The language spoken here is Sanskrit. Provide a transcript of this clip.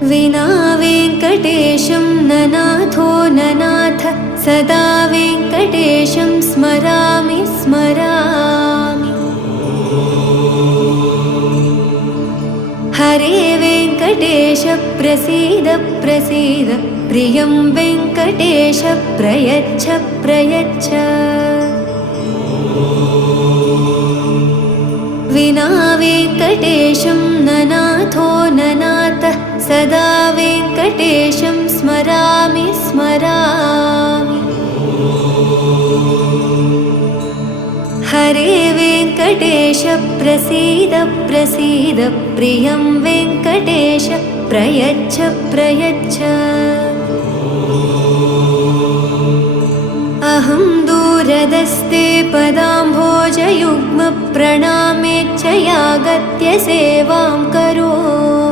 विना वेङ्कटेशं ननाथो ननाथ सदा वेङ्कटेशं स्मरामि स्मरामि। हरे वेङ्कटेश प्रसीद प्रसीद प्रियं वेङ्कटेश प्रयच्छ प्रयच्छ। विना वेङ्कटेशं ननाथो ननाथ सदा वेङ्कटेशं स्मरामि स्मरामि। हरे वेङ्कटेश प्रसीद प्रसीद प्रियं वेङ्कटेश प्रयच्छ प्रयच्छ। अहं दूरदस्ते पदाम्भोजयुग्म प्रणामेच्छ यागत्य सेवां करोमि।